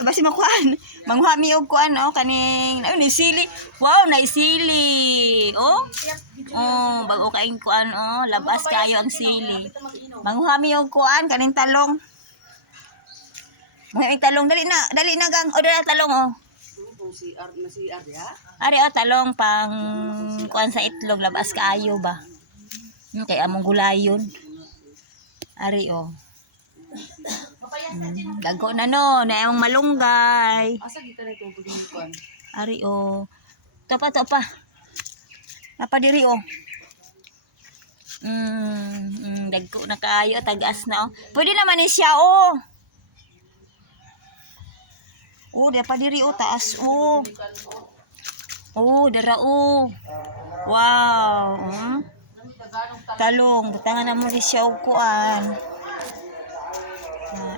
Basi makuan. Manghuha mi og kuan kaning ni sili. Wow, naisili. Oh, bago kaing kuan labas kayo ang sili. Manghuha mi og kuan kaning talong. Mga talong dali na gang dali talong Ari talong pang kuan sa itlog labas kaayo ba. Kay among gulayon. Ari Gago na no, na yung malunggay. Asa kita na ito pagkuhan? Ari to pa. Napa diri dagko na kayo, tagas na Pwede naman ni siya di pa diri taas dara Wow. Talong, butangan na mo ni siya og kuan.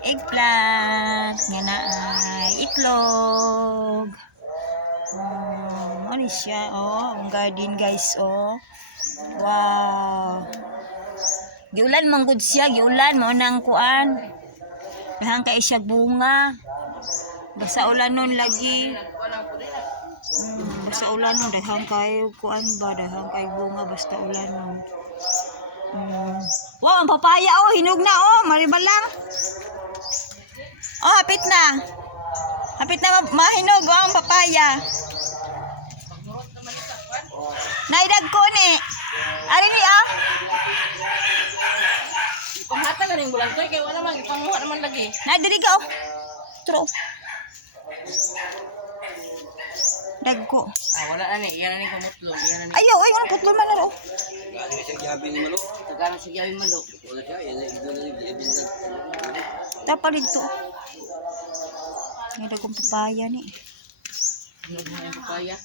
Eggplant, nga na ay itlog. Ano siya ang garden guys Wow. Giulan manggod siya, giulan mo nang kuan. Dahang kay siya bunga. Basta ulan nun lagi. Basta ulan nun dahang kay kuan ba, dahang kay bunga basta ulan nun. Wow, ang papaya hinog na maribal lang. Hapit na. Hapit na mahinog ang papaya. Naidag ko ni. Ari ni Ipanghatag na rin bulan ko kay wala man ipanguha naman lagi. Naidiri ka Tro. Dagko. Wala na ni, iyan na ni kumutlog, iyan na ni. Ayaw, ang putlon man na ro. Gano'n siya giyabing malo. Tagalan sa giyawin manok. Wala siya, yan na giyabing na. Tapa dito. May dagkong papaya ni. Hinog mo yung papaya.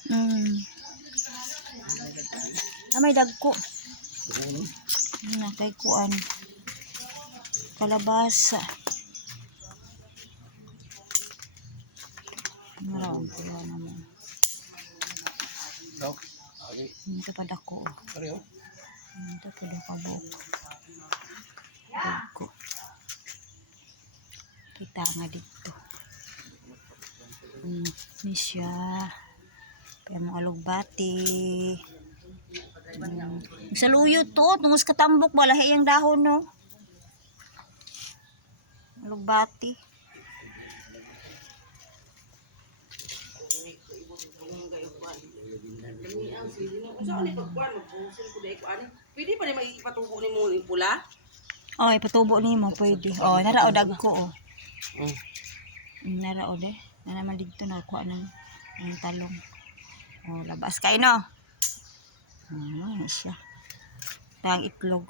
May dagko. Kay kuan. Kalabasa. Maraming pula naman. Ito pa dako. Ito pa kabok. Dagko. Kita nga dito. Ini siya. Kaya mga alugbati. Sa luyo to, tungos katambok, malahi yung dahon, no? Alugbati. Pwede pa rin ipatubo ni mo yung pula? Ipatubo ni mo, pwede. Narao dagko, Narao de. Na naman dito nakuha ng talong. Labas kayo, no? Ano siya? Tang itlog.